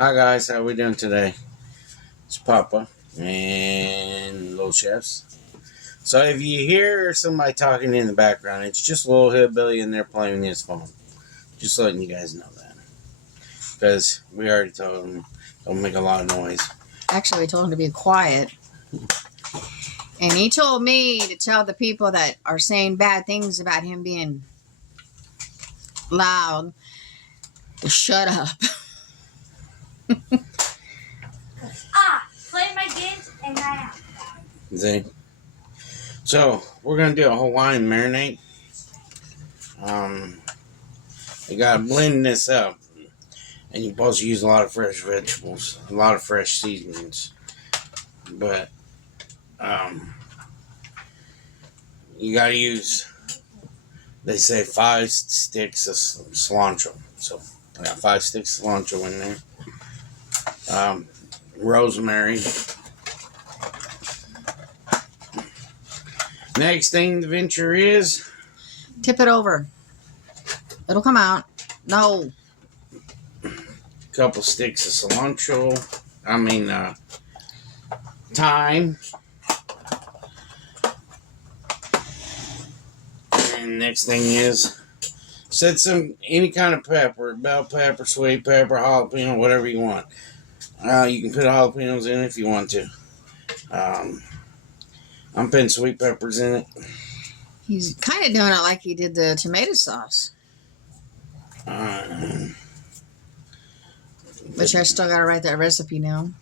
Hi guys, how we doing today? It's Papa and Little Chefs. So if you hear somebody talking in the background, it's just a little hillbilly in there playing his phone. Just letting you guys know that. Because we already told him don't make a lot of noise. Actually, we told him to be quiet. And he told me to tell the people that are saying bad things about him being loud to shut up. Play my games and I See? So we're gonna do a Hawaiian marinade. You gotta blend this up. And you're supposed to use a lot of fresh vegetables, a lot of fresh seasonings. But you gotta use, they say 5 sticks of cilantro. So I got 5 sticks of cilantro in there. Rosemary. Next thing the venture is Tip it over. It'll come out. No. a couple sticks of cilantro. Thyme. And next thing is set any kind of pepper, bell pepper, sweet pepper, jalapeno, whatever you want. You can put jalapenos in if you want to. I'm putting sweet peppers in it. He's kind of doing it like he did the tomato sauce. Which I still got to write that recipe down.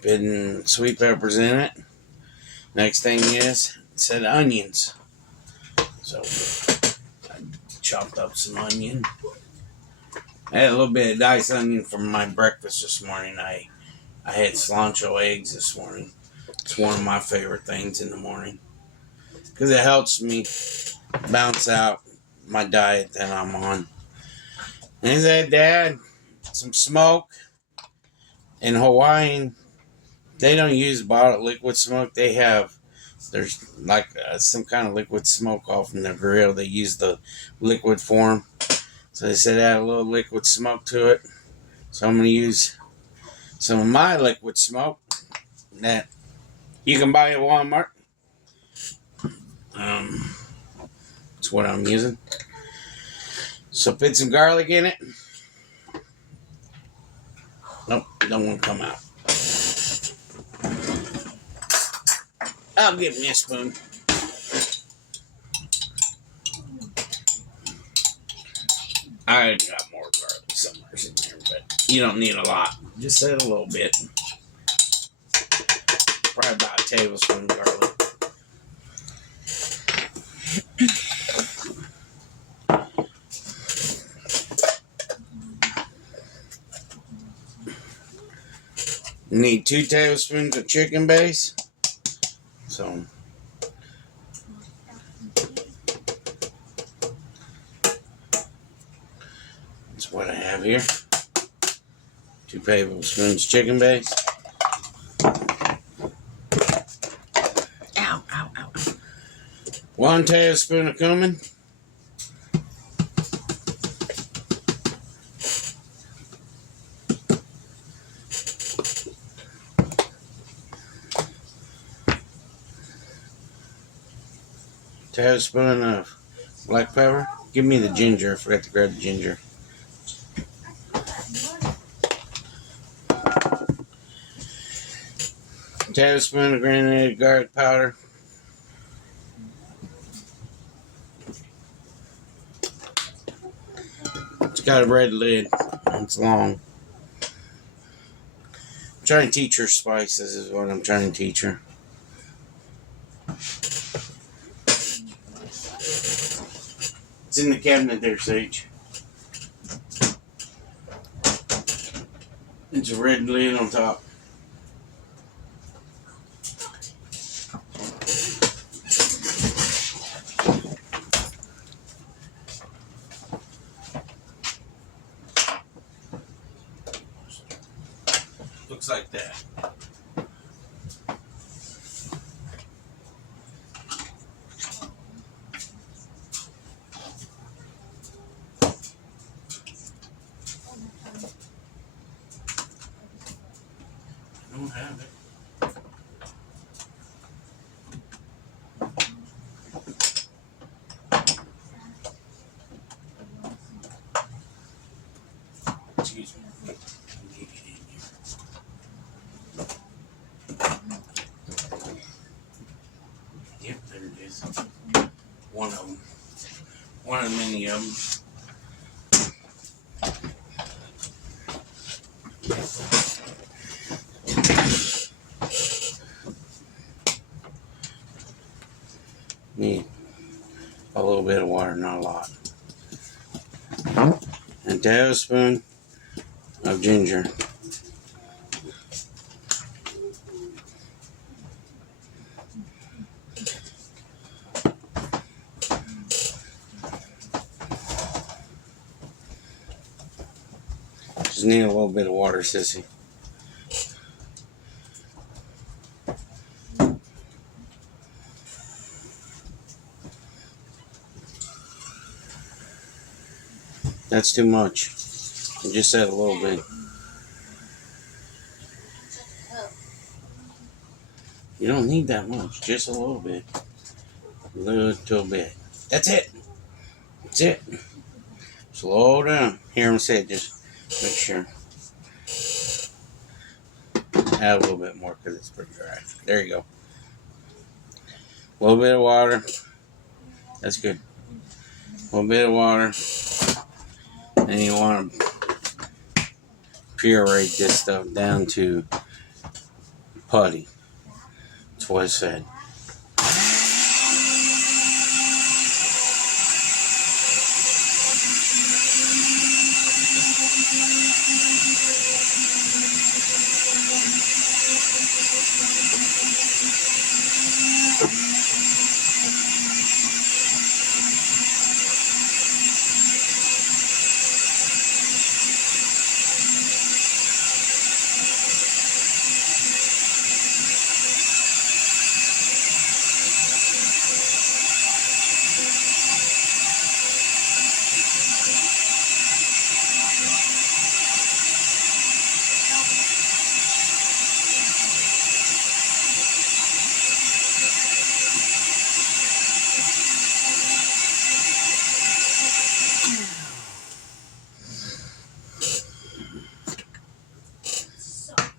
Putting sweet peppers in it. Next thing is set onions. So I chopped up some onion. I had a little bit of diced onion for my breakfast this morning. I had cilantro eggs this morning. It's one of my favorite things in the morning because it helps me bounce out my diet that I'm on. And that, Dad, some smoke. In Hawaiian, they don't use bottled liquid smoke. There's like some kind of liquid smoke off in the grill. They use the liquid form. So they said add a little liquid smoke to it. So I'm going to use some of my liquid smoke that you can buy at Walmart. That's what I'm using. So put some garlic in it. Nope, don't want to come out. I'll give me a spoon. I got more garlic somewhere in there, but you don't need a lot. Just add a little bit. Probably about a tablespoon of garlic. You need 2 tablespoons of chicken base. So that's what I have here. 2 tablespoons chicken base. Ow, ow, ow. 1 tablespoon of cumin. Tablespoon of black pepper. Give me the ginger. I forgot to grab the ginger. Tablespoon of granulated garlic powder. It's got a red lid. It's long. I'm trying to teach her spices is what I'm trying to teach her. It's in the cabinet there, Sage. It's a red lid on top. Looks like that. have it. Excuse me. Get it in here. Yep, there it is. One of them. One of many of them. Need a little bit of water, not a lot. And a tablespoon of ginger. Just need a little bit of water, sissy. That's too much. I just said a little bit. You don't need that much, just a little bit. A little bit. That's it. That's it. Slow down. Hear him say it, just make sure. Add a little bit more because it's pretty dry. There you go. A little bit of water. That's good. A little bit of water. And you want to puree this stuff down to putty. That's what I said.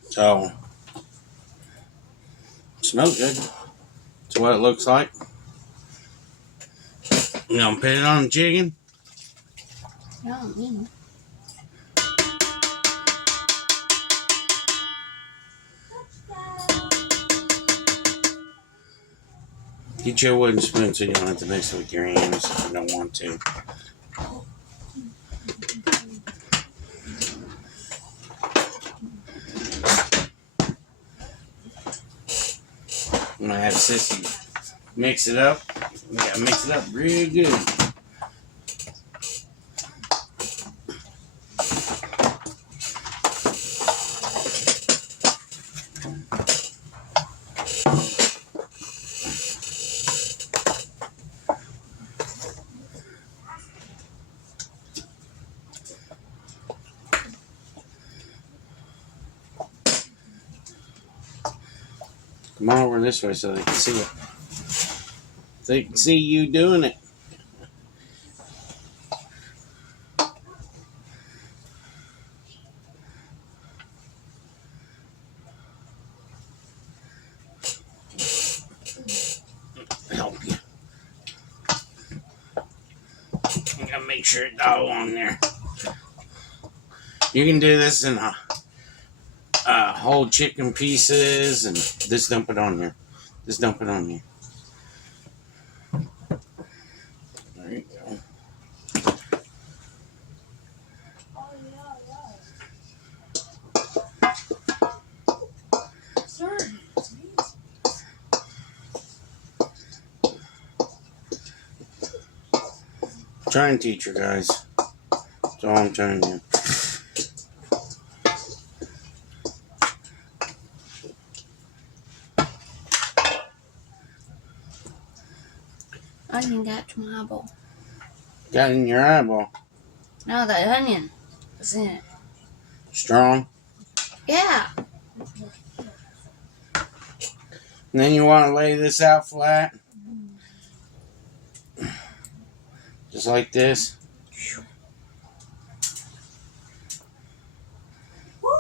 So, smells good. That's what it looks like. You gonna put it on the chicken? No, me. Get you a wooden spoon so you don't have to mix it with your hands if you don't want to. I'm gonna have Sissy mix it up. We gotta mix it up real good. Come on over this way so they can see it. So they can see you doing it. Help you. I gotta make sure it's all on there. You can do this in whole chicken pieces and just dump it on there. Just dump it on there. There you go. Try and teach her, guys. That's all I'm trying to do. Onion got to my eyeball. Got it in your eyeball. No, the onion was in it. Strong? Yeah. And then you want to lay this out flat. Just like this.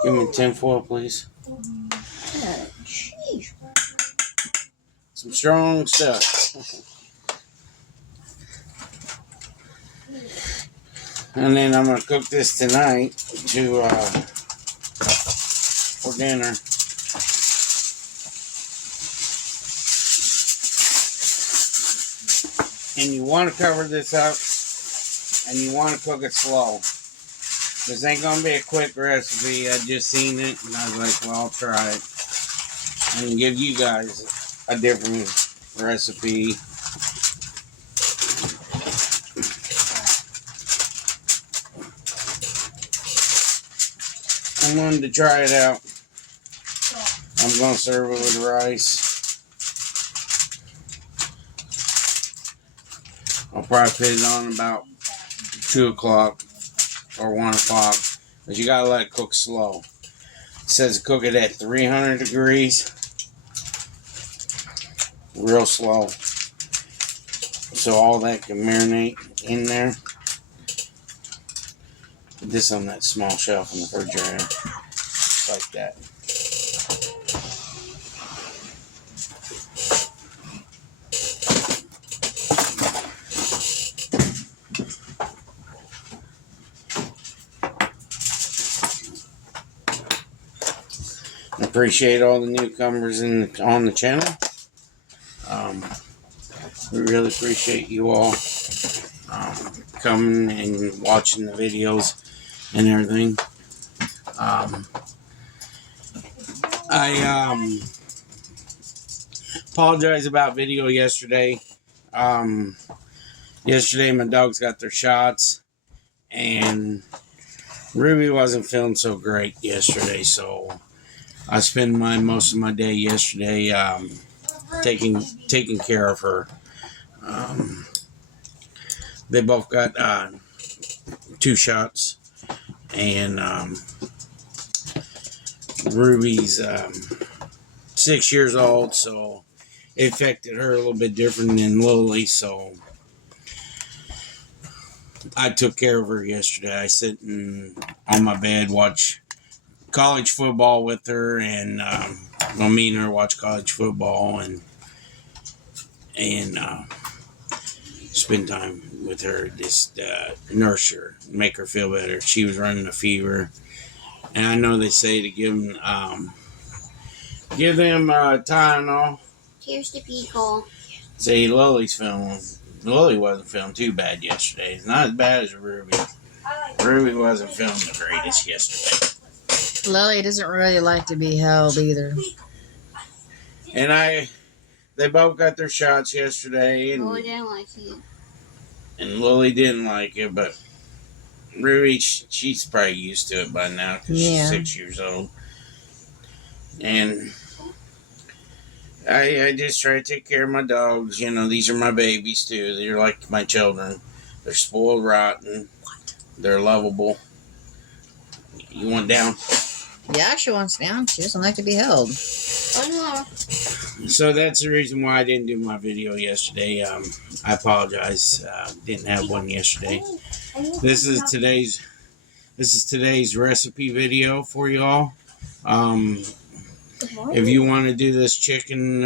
Give me tinfoil, please. Some strong stuff. And then I'm going to cook this tonight for dinner. And you want to cover this up, and you want to cook it slow. This ain't going to be a quick recipe. I just seen it, and I was like, well, I'll try it. And give you guys a different recipe. I wanted to try it out. I'm going to serve it with rice. I'll probably put it on about 2 o'clock or 1 o'clock. But you gotta let it cook slow. It says cook it at 300 degrees. Real slow. So all that can marinate in there. Put this on that small shelf in the refrigerator. Like that. Appreciate all the newcomers on the channel. We really appreciate you all coming and watching the videos and everything. I apologize about video yesterday. Yesterday my dogs got their shots, and Ruby wasn't feeling so great yesterday, so I spent most of my day yesterday taking care of her. They both got 2 shots, and Ruby's 6 years old, so it affected her a little bit different than Lily. So I took care of her yesterday. I sit on my bed, watch college football with her, and me and her watch college football and spend time with her, just nurse her, make her feel better. She was running a fever, and I know they say to give them Tylenol. Here's the people. See, Lily wasn't feeling too bad yesterday. It's not as bad as Ruby. Ruby wasn't feeling the greatest yesterday. Lily doesn't really like to be held either. And they both got their shots yesterday, and Lily didn't like it. And Lily didn't like it, but Ruby, she's probably used to it by now because she's 6 years old. And I just try to take care of my dogs. You know, these are my babies too. They're like my children. They're spoiled rotten. They're lovable. You want down? Yeah, she wants down. She doesn't like to be held. So that's the reason why I didn't do my video yesterday. I apologize. Didn't have one yesterday. This is today's recipe video for y'all. If you want to do this chicken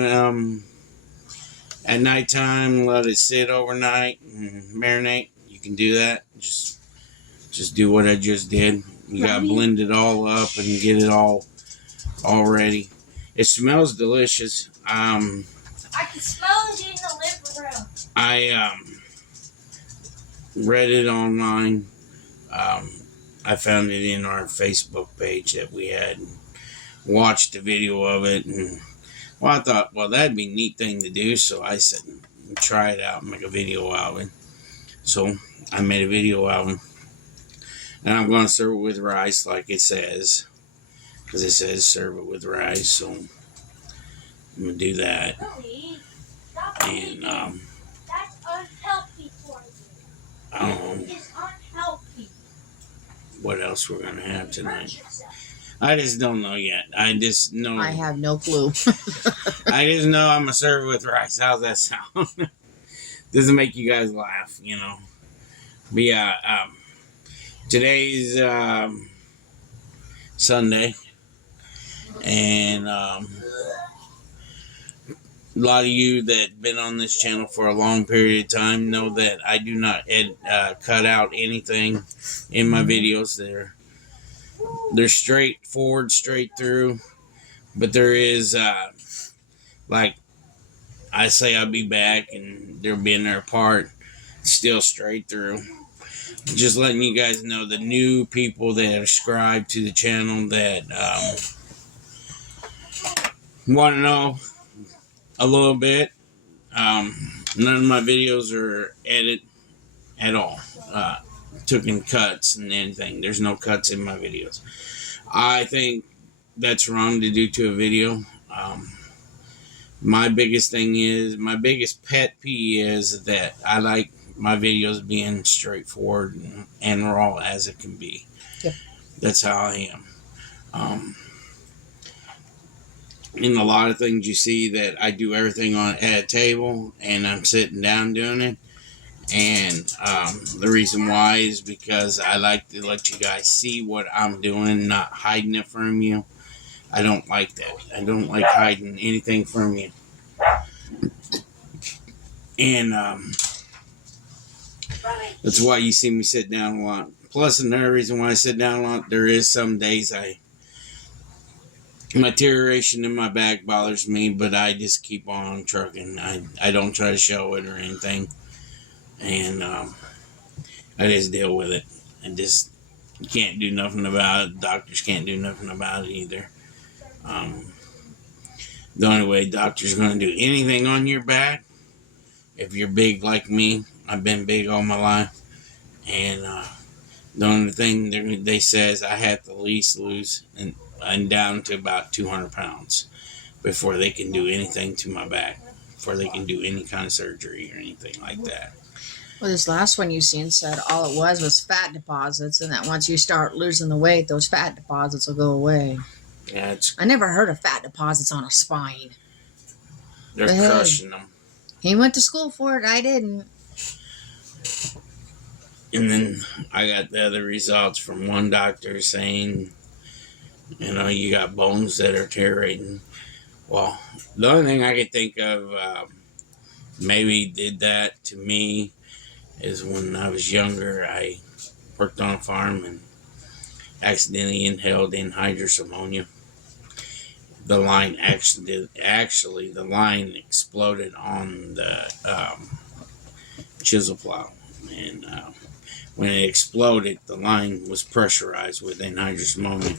at nighttime, let it sit overnight and marinate, you can do that. Just do what I just did. You gotta blend it all up and get it all ready. It smells delicious. I can smell it in the living room. I read it online. I found it in our Facebook page that we had, and watched the video of it, and I thought, well, that'd be a neat thing to do. So I said, try it out and make a video out of it. So I made a video out of it. And I'm going to serve it with rice like it says. Because it says serve it with rice. So I'm going to do that. And, that's unhealthy for you. I don't know It's unhealthy. what else we're going to have tonight. I just don't know yet. I just know. I have no clue. I just know I'm gonna serve it with rice. How's that sound? Doesn't make you guys laugh, you know. But yeah, today's Sunday, and a lot of you that been on this channel for a long period of time know that I do not cut out anything in my videos. They're straightforward, straight through, but there is like I say I'll be back, and they'll be in their part, still straight through. Just letting you guys know, the new people that are subscribed to the channel that want to know a little bit. None of my videos are edited at all. Taking cuts and anything. There's no cuts in my videos. I think that's wrong to do to a video. My biggest pet peeve is that I like my videos being straightforward and raw as it can be. Yep. That's how I am. In a lot of things you see that I do everything at a table and I'm sitting down doing it. And the reason why is because I like to let you guys see what I'm doing, not hiding it from you. I don't like that. I don't like hiding anything from you. And that's why you see me sit down a lot. Plus, another reason why I sit down a lot, there is some days my deterioration in my back bothers me, but I just keep on trucking. I don't try to show it or anything. And I just deal with it. I just can't do nothing about it. Doctors can't do nothing about it either. The only way doctors going to do anything on your back, if you're big like me, I've been big all my life, and the only thing they says I have to at least lose and down to about 200 pounds before they can do anything to my back, before they can do any kind of surgery or anything like that. Well, this last one you seen said all it was fat deposits, and that once you start losing the weight, those fat deposits will go away. Yeah, I never heard of fat deposits on a spine. They're crushing them. He went to school for it. I didn't. And then I got the other results from one doctor saying, you know, you got bones that are deteriorating. Well, the only thing I could think of maybe did that to me is when I was younger, I worked on a farm and accidentally inhaled anhydrous ammonia. The line actually the line exploded on the chisel plow, and when it exploded, the line was pressurized with anhydrous ammonia.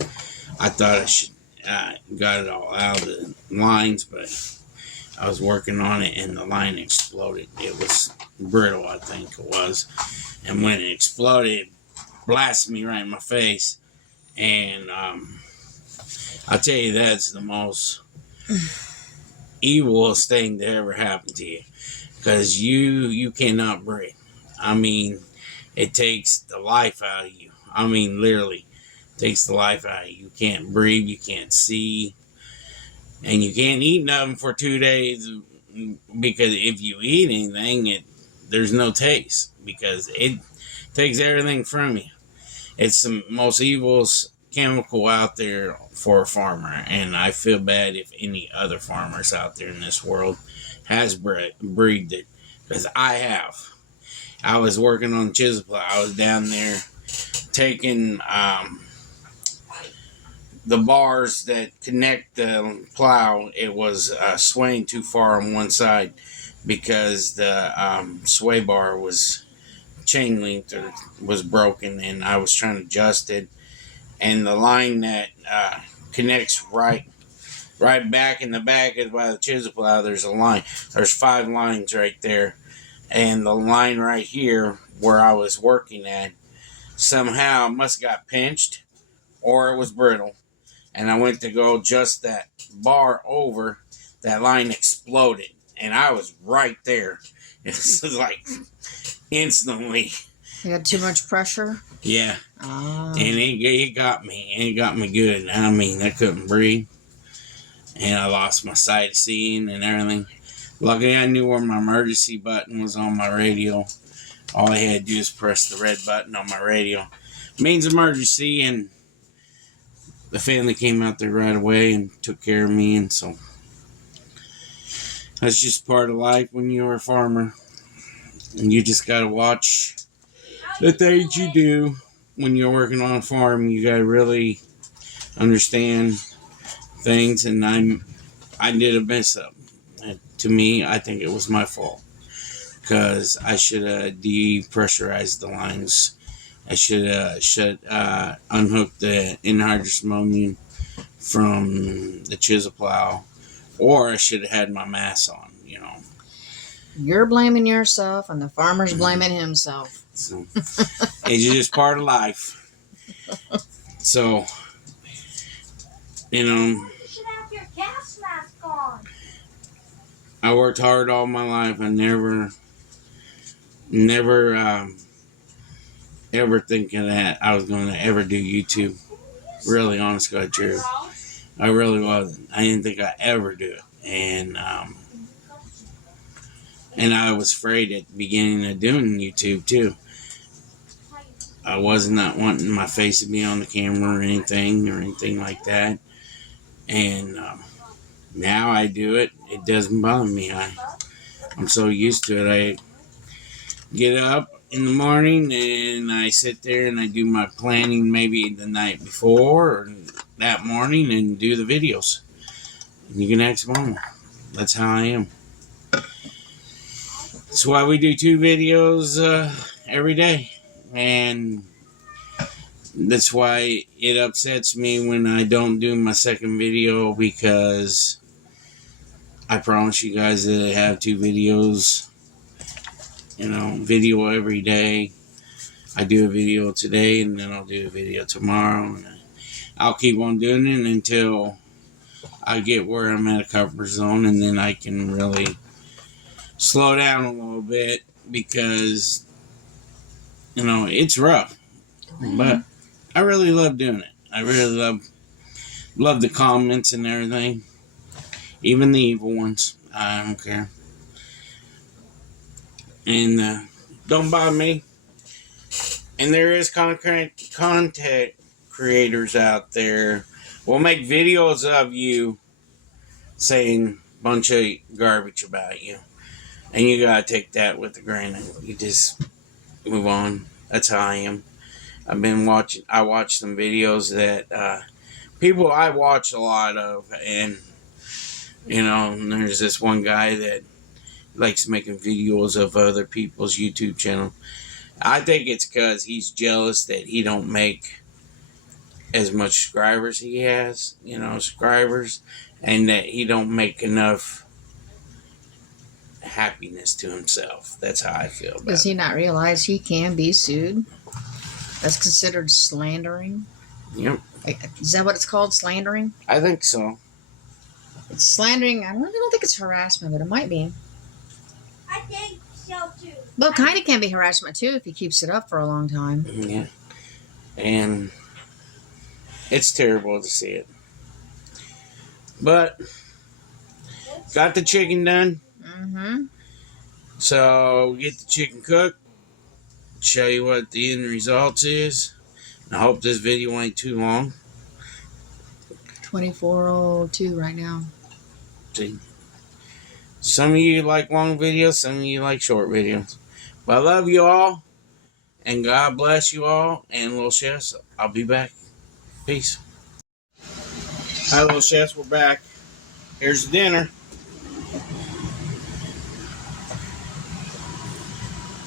I thought I should got it all out of the lines, but I was working on it and the line exploded. It was brittle, I think it was, and when it exploded, it blasted me right in my face. And I'll tell you, that's the most evilest thing that ever happened to you, because you cannot breathe. I mean, it takes the life out of you. I mean, literally takes the life out of you. You can't breathe, you can't see, and you can't eat nothing for 2 days, because if you eat anything, there's no taste, because it takes everything from you. It's the most evil chemical out there for a farmer, and I feel bad if any other farmers out there in this world has breathed it, because I have. I was working on the chisel plow. I was down there taking the bars that connect the plow. It was swaying too far on one side because the sway bar was chain link was broken, and I was trying to adjust it. And the line that connects right back in the back is by the chisel plow. There's a line. There's 5 lines right there. And the line right here where I was working at somehow must have got pinched, or it was brittle. And I went to go adjust that bar over. That line exploded. And I was right there. It was like instantly. You had too much pressure? Yeah. Ah. And it got me. It got me good. I mean, I couldn't breathe. And I lost my sight of seeing and everything. Luckily, I knew where my emergency button was on my radio. All I had to do is press the red button on my radio. Means emergency, and the family came out there right away and took care of me. And so that's just part of life when you're a farmer. And you just got to watch the things you do when you're working on a farm. You got to really understand things, and I did a mess up. To me, I think it was my fault because I should have depressurized the lines. I should unhook the anhydrous ammonia from the chisel plow, or I should have had my mask on. You're blaming yourself, and the farmer's blaming himself. So it's just part of life. So You should have your gas mask on. I worked hard all my life. I never ever thinking that I was going to ever do YouTube. Really, honest God, true. I really wasn't. I didn't think I'd ever do it. And I was afraid at the beginning of doing YouTube too. I was not wanting my face to be on the camera or anything like that. And now I do it. It doesn't bother me. I'm so used to it. I get up in the morning and I sit there and I do my planning maybe the night before or that morning and do the videos. And you can ask Mama. That's how I am. That's why we do 2 videos every day. And that's why it upsets me when I don't do my second video, because I promise you guys that I have 2 videos, video every day. I do a video today and then I'll do a video tomorrow. And I'll keep on doing it until I get where I'm at a comfort zone, and then I can really slow down a little bit because, it's rough. But I really love doing it. I really love the comments and everything. Even the evil ones. I don't care. And don't bother me. And there is content creators out there will make videos of you saying a bunch of garbage about you. And you gotta take that with a grain of. You just move on. That's how I am. I watch some videos that people I watch a lot of, and there's this one guy that likes making videos of other people's YouTube channel. I think it's because he's jealous that he don't make as much subscribers he has, subscribers, and that he don't make enough happiness to himself. That's how I feel about it. Does he not realize he can be sued? That's considered slandering. Yep. Is that what it's called, slandering? I think so. It's slandering. I really don't think it's harassment, but it might be. I think so too. Well, kind of can be harassment too if he keeps it up for a long time. Yeah. And it's terrible to see it. But got the chicken done. Mm-hmm. So get the chicken cooked. Show you what the end result is. I hope this video ain't too long. 24:02 right now. See, some of you like long videos, some of you like short videos. But I love you all, and God bless you all. And little chefs, I'll be back. Peace. Hi, little chefs, we're back. Here's the dinner.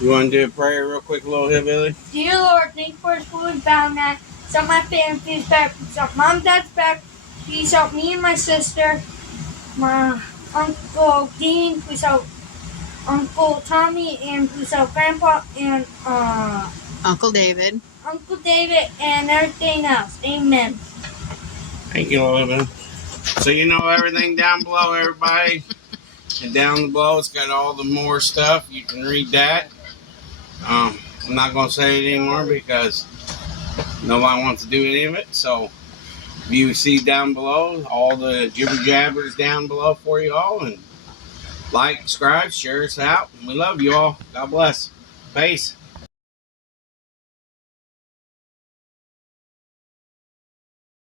You want to do a prayer real quick, little hillbilly? Dear Lord, thank you for this food found that. Please help my family, please back. Please help mom, dad's back. Please help me and my sister. My Uncle Dean, please help Uncle Tommy, and please help Grandpa and Uncle David. Uncle David and everything else. Amen. Thank you, little hillbilly. So you know everything down below, everybody. And down below, it's got all the more stuff. You can read that. I'm not going to say it anymore because Nobody wants to do any of it. So you see down below all the jibber jabbers down below for you all, and like, subscribe, share us out. We love you all. God bless. Peace.